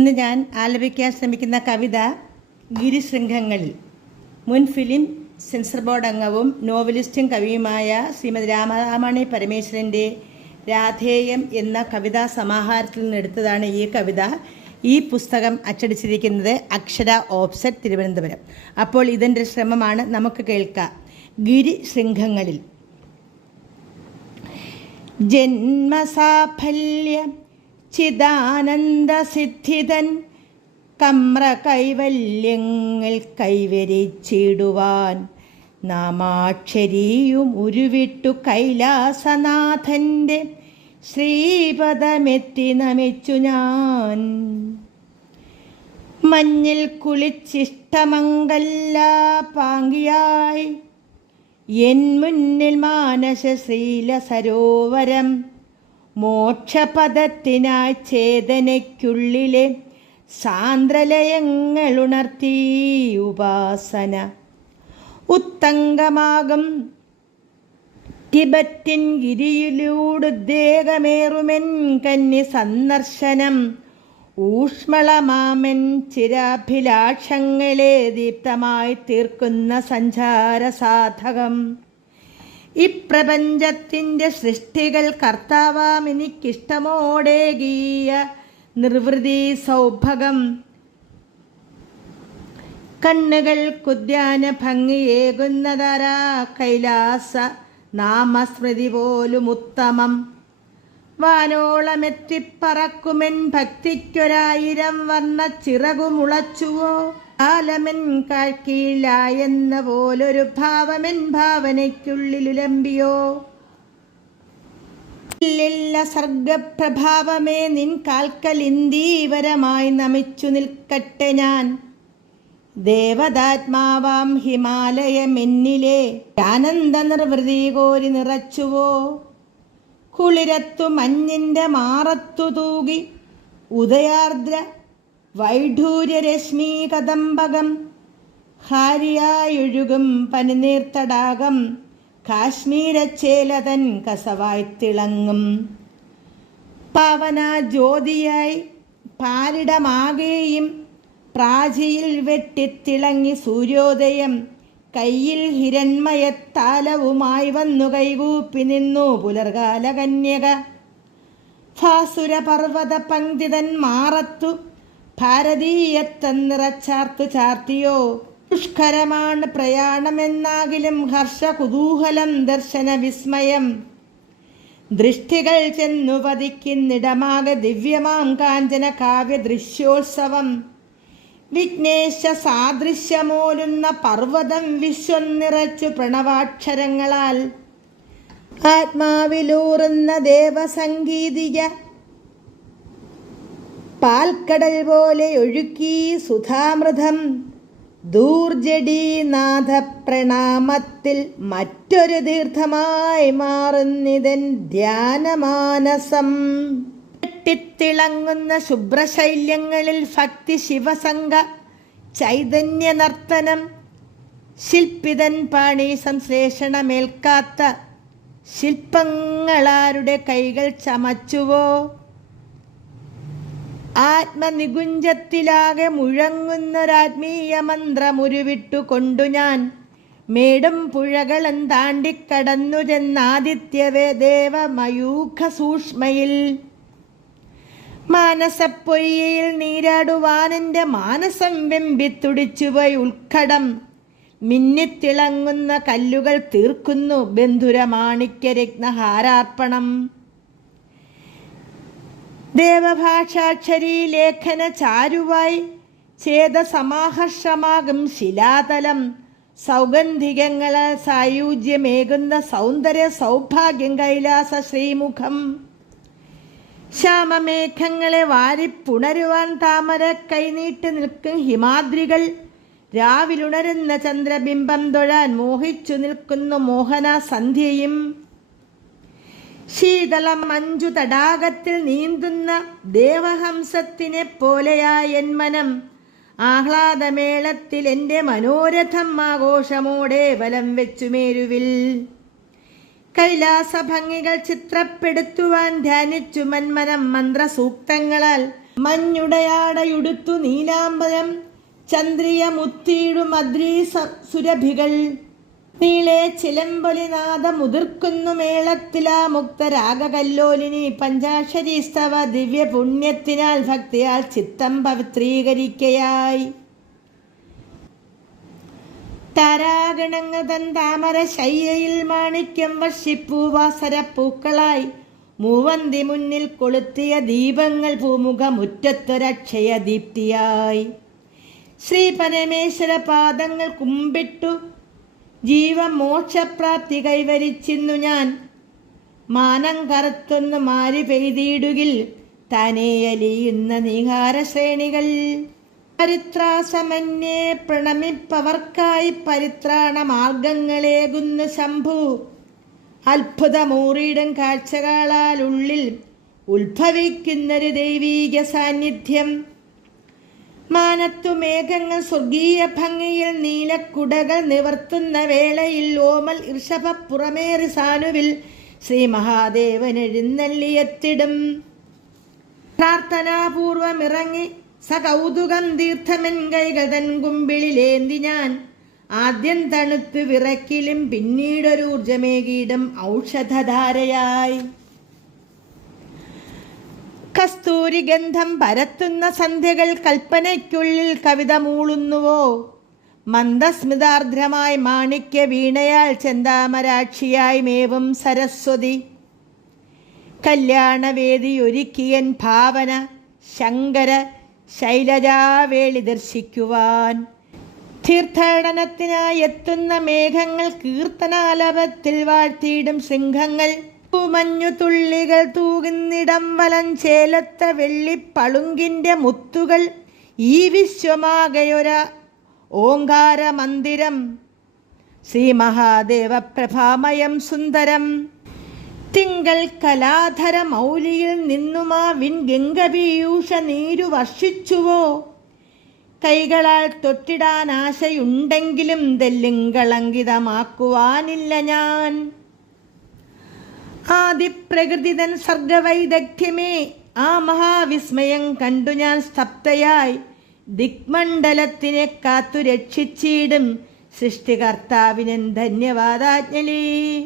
ഇന്ന് ഞാൻ ആലപിക്കാൻ ശ്രമിക്കുന്ന കവിത ഗിരിശൃംഖങ്ങളിൽ. മുൻ ഫിലിം സെൻസർ ബോർഡ് അംഗവും നോവലിസ്റ്റും കവിയുമായ ശ്രീമതി രാമരാമണി പരമേശ്വരന്റെ രാധേയം എന്ന കവിതാ സമാഹാരത്തിൽ നിന്നെടുത്തതാണ് ഈ കവിത. ഈ പുസ്തകം അച്ചടിച്ചിരിക്കുന്നത് അക്ഷര ഓപ്സെറ്റ് തിരുവനന്തപുരം. അപ്പോൾ ഇതിന്റെ ശ്രമമാണ് നമുക്ക് കേൾക്കാം. ഗിരിശൃംഖങ്ങളിൽ. ജന്മസാഫല്യ ചിദാനന്ദസിദ്ധിതൻ കമ്ര കൈവല്യങ്ങൾ കൈവരിച്ചിടുവാൻ നാമാക്ഷരിയും ഉരുവിട്ടു കൈലാസനാഥന്റെ ശ്രീപദമെത്തി നമിച്ചു ഞാൻ. മഞ്ഞിൽ കുളിച്ചിഷ്ടമംഗല്ല പാങ്കിയായി. എൻ മുന്നിൽ മാനസശീല സരോവരം മോക്ഷപദത്തിനായി ചേതനയ്ക്കുള്ളിലെ സാന്ദ്രലയങ്ങളുണർത്തി ഉപാസന. ഉത്തങ്കമാകും ടിബറ്റിൻ ഗിരിയിലൂടുദ്ദേകമേറുമെൻ കന്നി സന്ദർശനം. ഊഷ്മളമാമൻ ചിരാഭിലാഷങ്ങളെ ദീപ്തമായി തീർക്കുന്ന സഞ്ചാര സാധകം ഇപ്രപഞ്ചത്തിന്റെ സൃഷ്ടികൾ കർത്താവാം എനിക്കിഷ്ടമോടെ ഗീയ നിർവൃതി സൗഭകം കണ്ണുകൾ കുദ്യാന ഭംഗിയേകുന്നതരാ കൈലാസ നാമസ്മൃതി പോലും ഉത്തമം. വാനോളമെത്തിപ്പറക്കുമെൻ ഭക്തിക്കൊരായിരം വർണ ചിറകുമുളച്ചുവോ കാലമെൻ കാഴ്ക്കീഴായെന്ന പോലൊരു ഭാവമെൻ ഭാവനയ്ക്കുള്ളിലുലമ്പിയോ? ഇല്ലില്ല സർഗപ്രഭാവമേ നിൻ കാൽക്കലിന്ദീവരമായി നമിച്ചു നിൽക്കട്ടെ ഞാൻ. ദേവതാത്മാവാം ഹിമാലയമെന്നിലെ ആനന്ദ നിർവൃതി കോരി നിറച്ചുവോ? കുളിരത്തു മഞ്ഞിന്റെ മാറത്തു തൂകി ഉദയാർദ്ര വൈഢൂര്യരശ്മി കദംബകം. ഹാരിയായൊഴുകും പനിനീർത്തടാകം. കാശ്മീരച്ചേലതൻ കസവായി തിളങ്ങും പവന ജ്യോതിയായി പാലിടമാകെയും പ്രാചിയിൽ വെട്ടിത്തിളങ്ങി സൂര്യോദയം. കയ്യിൽ ഹിരൺമയത്താലവുമായി വന്നു കൈകൂപ്പി നിന്നു പുലർകാല കന്യക പങ്ക്തിതൻ മാറത്തു ഭാരതീയത്തെന്നിറച്ചാർത്തു ചാർത്തിയോ? ദുഷ്കരമാണ് പ്രയാണമെന്നാകിലും ഹർഷ കുതൂഹലം ദർശന വിസ്മയം ദൃഷ്ടികൾ ചെന്നു പതിക്കുന്നിടമാകെ ദിവ്യമാം കാഞ്ചന കാവ്യ ദൃശ്യോത്സവം വിഘ്നേശ സാദൃശ്യമോലുന്ന പർവതം വിശ്വം നിറച്ചു പ്രണവാക്ഷരങ്ങളാൽ. ആത്മാവിലൂറുന്ന ദേവസംഗീതിക പാൽക്കടൽ പോലെ ഒഴുക്കി സുധാമൃതം. ദൂർജടീനാഥ പ്രണാമത്തിൽ മറ്റൊരു തീർത്ഥമായി മാറുന്നിതൻ ധ്യാനമാനസം. ിളങ്ങുന്ന ശുഭ്രശൈല്യങ്ങളിൽ ഭക്തി ശിവസംഗ ചൈതന്യ നർത്തനം ശില്പിതൻ പാണി സംശ്ലേഷണമേൽക്കാത്ത ശില്പങ്ങളാരുടെ കൈകൾ ചമച്ചുവോ? ആത്മനികുഞ്ചത്തിലാകെ മുഴങ്ങുന്നൊരാത്മീയ മന്ത്രമുരുവിട്ടു കൊണ്ടു ഞാൻ. മേടും പുഴകളും താണ്ടിക്കടന്നു ചെന്നാദിത്യവേ ദേവമയൂഖ സൂക്ഷ്മയിൽ മാനസപ്പൊയ്യയിൽ നീരാടുവാനെന്റെ മാനസം വെമ്പിത്തുടിച്ചുപോയി ഉൾക്കടം. മിന്നിത്തിളങ്ങുന്ന കല്ലുകൾ തീർക്കുന്നു ബന്ധുരമാണിക്യരത്നഹാരാർപ്പണം. ദേവഭാഷാക്ഷരീ ലേഖന ചാരുവായി ഛേദസമാഹർഷമാകും ശിലാതലം. സൗഗന്ധികങ്ങളാൽ സായുജ്യമേകുന്ന സൗന്ദര്യ സൗഭാഗ്യം കൈലാസ ശ്രീമുഖം. ശ്യാമമേഘങ്ങളെ വാരിപ്പുണരുവാൻ താമര കൈനീട്ട് നിൽക്കും ഹിമാദ്രികൾ. രാവിലുണരുന്ന ചന്ദ്രബിംബം തൊഴാൻ മോഹിച്ചു നിൽക്കുന്നു മോഹന സന്ധ്യയും ശീതളം മഞ്ജു തടാകത്തിൽ നീന്തുന്ന ദേവഹംസത്തിനെ പോലെയായ എൻ മനം. ആഹ്ലാദമേളത്തിൽ എന്റെ മനോരഥം ആഘോഷമോടെ വലം വെച്ചു മേരുവിൽ. കൈലാസഭംഗികൾ ചിത്രപ്പെടുത്തുവാൻ ധ്യാനിച്ചു മന്മനം മന്ത്രസൂക്തങ്ങളാൽ. മഞ്ഞുടയാടയുടുത്തു നീലാംബരം ചന്ദ്രിയ മുത്തിയിടും അദ്രീ സുരഭികൾ. നീളെ ചിലമ്പൊലിനാഥ മുതിർക്കുന്നു മേളത്തിലാ മുക്തരാഗകല്ലോലിനി പഞ്ചാക്ഷരി സ്തവ ദിവ്യ പുണ്യത്തിനാൽ ഭക്തിയാൽ ചിത്തം പവിത്രീകരിക്കയായി. താരാഗണങ്ങ തൻ താമര ശയ്യയിൽ മാണിക്യം വർഷിപ്പൂവാസര പൂക്കളായി മൂവന്തി മുന്നിൽ കൊളുത്തിയ ദീപങ്ങൾ പൂമുഖ മുറ്റത്തൊരക്ഷയ ദീപ്തിയായി. ശ്രീ പരമേശ്വര പാദങ്ങൾ കുമ്പിട്ടു ജീവമോക്ഷപ്രാപ്തി കൈവരിച്ചിന്നു ഞാൻ. മാനം കറുത്തൊന്ന് മാരി പെയ്തിടുകിൽ തനേയലിയുന്ന നിഹാരശ്രേണികൾ. പരിത്രാസമന്യേ പ്രണമിപ്പവർക്കായി പരിത്രാണ മാർഗങ്ങളേകുന്ന ശംഭു. അത്ഭുതമൂറിയിടും കാഴ്ചകളാൽ ഉള്ളിൽ ഉത്ഭവിക്കുന്നൊരു ദൈവീക സാന്നിധ്യം മാനത്തു മേഘങ്ങൾ സ്വർഗീയ ഭംഗിയിൽ നീലക്കുടകൾ നിവർത്തുന്ന വേളയിൽ ഓമൽ ഋഷഭ പുറമേറി സാനുവിൽ ശ്രീ മഹാദേവൻ എഴുന്നള്ളിയെത്തിടും പ്രാർത്ഥനാപൂർവം ഇറങ്ങി സകൗതുകം തീർത്ഥമൻ കൈകൾ തൻ കുമ്പിളിലേന്തി ഞാൻ. ആദ്യം തണുത്ത് വിറക്കിലും പിന്നീടൊരു ഊർജമേകിയിടം ഔഷധധാരയായി. കസ്തൂരി ഗന്ധം പരത്തുന്ന സന്ധ്യകൾ കൽപ്പനയ്ക്കുള്ളിൽ കവിത മൂളുന്നുവോ? മന്ദസ്മിതാർദ്രമായി മാണിക്യ വീണയാൽ ചെന്താമരാക്ഷിയായി മേവും സരസ്വതി. കല്യാണവേദി ഒരുക്കിയൻ ഭാവന ശങ്കര ശൈലജാവേളി ദർശിക്കുവാൻ. തീർത്ഥാടനത്തിനായി എത്തുന്ന മേഘങ്ങൾ കീർത്തനാലപത്തിൽ വാഴ്ത്തിയിടും സിംഹങ്ങൾ മഞ്ഞു തുള്ളികൾ തൂകുന്നിടം വലം ചേലത്ത വെള്ളിപ്പളുങ്കിന്റെ മുത്തുകൾ ഈ വിശ്വമാകയൊര ഓങ്കാര മന്ദിരം. ശ്രീ മഹാദേവ പ്രഭാമയം സുന്ദരം. തിങ്കൾ കലാധര മൗലിയിൽ നിന്നുമാ വിൻ ഗംഗപീയൂഷ നീരു വർഷിച്ചുവോ? കൈകളാൽ തൊട്ടിടാൻ ആശയുണ്ടെങ്കിലും തെല്ലിങ്കളങ്കിതമാക്കുവാനില്ല ഞാൻ. ആദിപ്രകൃതിതൻ സർഗവൈദഗ്ധ്യമേ. ആ മഹാവിസ്മയം കണ്ടു ഞാൻ സ്തബ്ധയായി. ദിഗ്മണ്ഡലത്തിനെ കാത്തു രക്ഷിച്ചിടും സൃഷ്ടികർത്താവിന് ധന്യവാദാജ്ഞലി.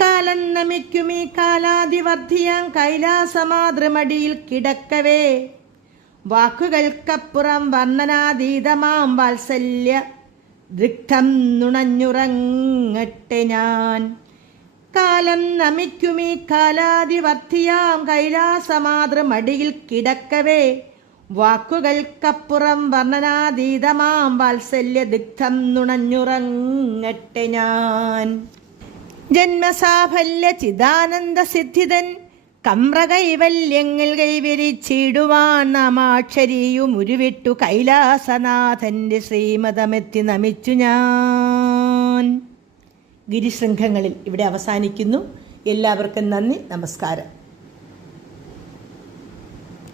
കാലം നമിക്കുമീ കാലാതിവർദ്ധിയാം കൈലാസമാതൃമടിയിൽ കിടക്കവേ. വാക്കുകൾക്കപ്പുറം വർണനാതീതമാം വാത്സല്യ ദൃഗ്ധം നുണഞ്ഞുറങ്ങട്ടെ ഞാൻ. കാലം നമിക്കുമീ കാലാതിവർത്തിയാം കൈലാസമാതൃമടിയിൽ കിടക്കവേ. വാക്കുകൾക്കപ്പുറം വർണനാതീതമാം വാത്സല്യ ദിഗ്ധം നുണഞ്ഞുറങ്ങട്ടെ ഞാൻ. ജന്മസാഫല്യ ചിദാനന്ദ സിദ്ധിതൻ കമ്രകൈവല്യങ്ങൾ കൈവരിച്ചിടുവാൻ നാമാക്ഷരിയും ഉരുവിട്ടു കൈലാസനാഥന്റെ ശ്രീമതമെത്തി നമിച്ചു ഞാൻ. ഗിരിശൃംഖങ്ങളിൽ ഇവിടെ അവസാനിക്കുന്നു. എല്ലാവർക്കും നന്ദി നമസ്കാരം.